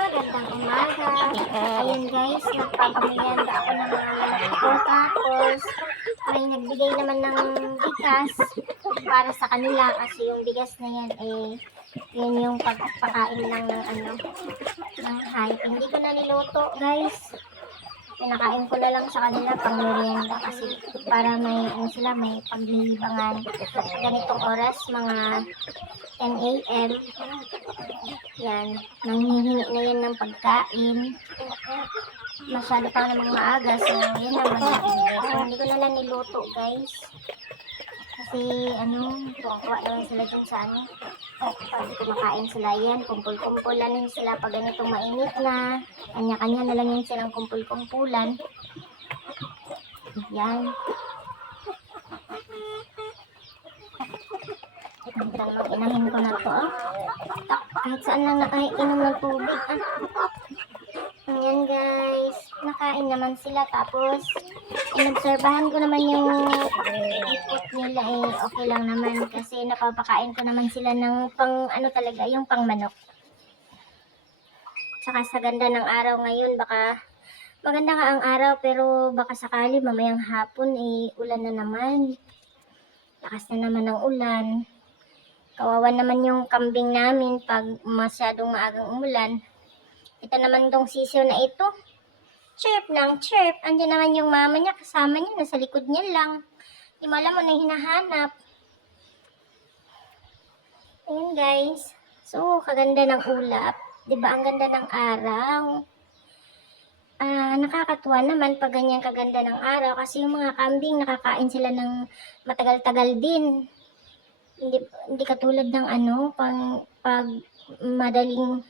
Magandang umaga. Ayun guys, nagpapamerienda ako ng mga manok ko. Tapos, may nagbigay naman ng bigas para sa kanila kasi yung bigas na yan yun yung pagpakain ng ng hayop. Hindi ko na niluto guys. Pinakain ko na lang sa kanila pang merienda kasi para may sila may paglilibangan. Ganitong oras, mga 10 a.m. Yan, nanghihingi na yan ng pagkain. Masyado pa namang maaga, so yan naman natin. So, hindi ko na lang niluto guys. Kasi tuwang-tuwa naman sila dyan sa pag kumakain sila yan, kumpul-kumpulan din sila pag ganito mainit na. Kanya-kanya na lang yan silang kumpul-kumpulan. Yan. Inahin ko na to. Kahit saan lang nakainom ng tubig. Ayan guys. Nakain naman sila. Tapos, inobserbahan ko naman yung ipot nila okay lang naman. Kasi napapakain ko naman sila ng pang talaga, yung pang manok. Saka sa ganda ng araw ngayon, baka maganda nga ang araw pero baka sakali mamayang hapon ulan na naman. Lakas na naman ng ulan. Kawawa naman yung kambing namin pag masyadong maagang umulan. Ito naman tong sisiw na ito. Chirp ng chirp. Andiyan naman yung mama niya. Kasama niya. Nasa likod niya lang. Di mo alam mo na hinahanap. Ayan guys. So, kaganda ng ulap. Diba ang ganda ng araw? Nakakatuwa naman pag ganyan kaganda ng araw. Kasi yung mga kambing nakakain sila ng matagal-tagal din. Hindi katulad ng pag madaling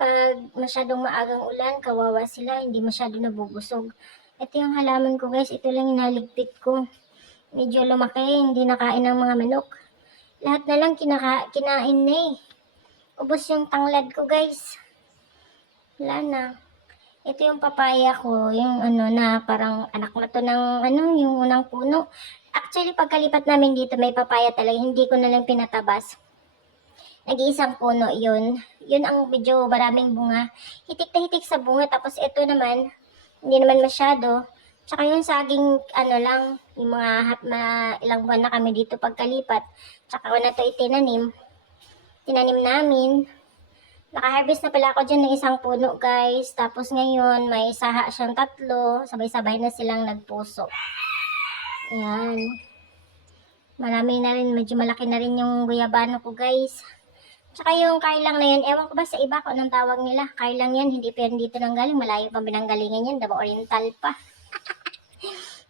pag masyadong maagang ulan, kawawa sila, hindi masyado nabubusog. Ito yung halaman ko guys, ito lang inaligpit ko. Medyo lumaki, hindi nakain ng mga manok. Lahat na lang kinain na Ubos yung tanglad ko guys. Wala na. Ito yung papaya ko, yung na parang anak na to ng yung unang puno. Actually, pagkalipat namin dito, may papaya talaga. Hindi ko na lang pinatabas. Nag-iisang puno yun. Yun ang medyo maraming bunga. Hitik na hitik sa bunga. Tapos ito naman, hindi naman masyado. Tsaka yung saging, lang, yung mga ilang buwan na kami dito pagkalipat. Tsaka ko na ito itinanim. Tinanim namin. Naka-harvest na pala ako dyan ng isang puno guys. Tapos ngayon, may saha siyang 3. Sabay-sabay na silang nagpuso. Ayan. Marami na rin, medyo malaki na rin yung guyabano ko guys. Tsaka yung kailang na yan, ewan ko ba sa iba kung anong tawag nila. Kailang yan, hindi pa yan dito nang galing. Malayo pa binanggalingan yan, Davao Oriental pa.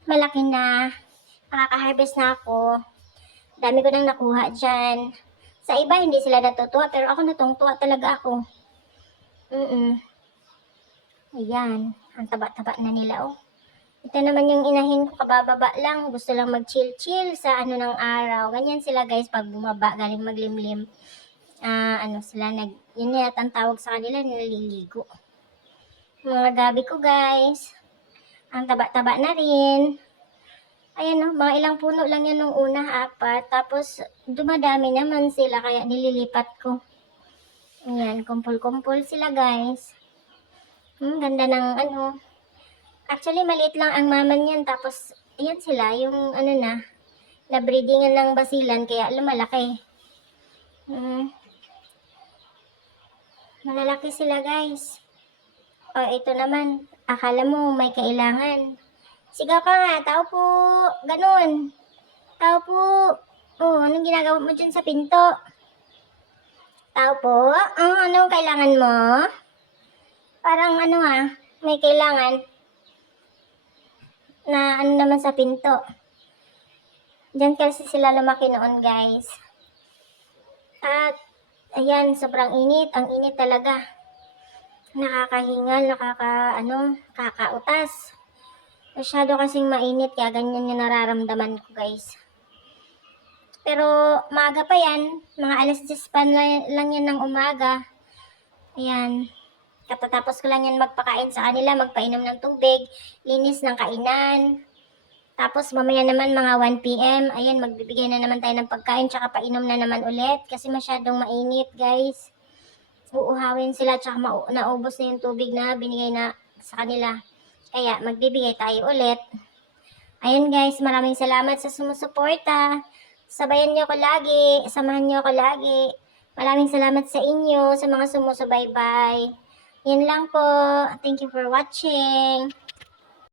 Malaki na. Nakaka-harvest na ako. Dami ko nang nakuha dyan. Sa iba, hindi sila natutuwa, pero ako natungtuwa talaga ako. Ayan, ang taba-taba na nila Ito naman yung inahin ko, kabababa lang. Gusto lang mag-chill-chill sa ng araw. Ganyan sila guys pag bumaba, galing maglimlim. Sila yun na ang tawag sa kanila, nililigo. Mga gabi ko guys. Ang taba-taba na rin. Ayan mga ilang puno lang yan nung una, 4. Tapos dumadami naman sila kaya nililipat ko. Ayan, kumpul-kumpul sila guys. Ganda ng Actually, maliit lang ang mama niyan. Tapos, ayan sila, yung na-breedingan ng basilan, kaya lumalaki. Malalaki sila, guys. Ito naman. Akala mo, may kailangan. Sigaw ka nga, tao po. Ganun. Tao po. Anong ginagawa mo dyan sa pinto? Tao po. Anong kailangan mo? Parang may kailangan. Na naman sa pinto. Diyan kasi sila lumaki noon guys. At ayan, sobrang init. Ang init talaga. Nakakahingal, kakautas. Masyado kasing mainit kaya ganyan yung nararamdaman ko guys. Pero maaga pa yan. Mga alas 10 pa lang yan ng umaga. Ayan. Katatapos ko lang yan magpakain sa kanila, magpainom ng tubig, linis ng kainan. Tapos mamaya naman mga 1 PM, ayan magbibigay na naman tayo ng pagkain tsaka painom na naman ulit kasi masyadong mainit guys. uuhawin sila tsaka naubos na yung tubig na binigay na sa kanila. Kaya magbibigay tayo ulit. Ayun guys, maraming salamat sa sumusuporta. Sabayan niyo ko lagi, samahan niyo ako lagi. Maraming salamat sa inyo, sa mga sumusubaybay. Yan lang po. Thank you for watching.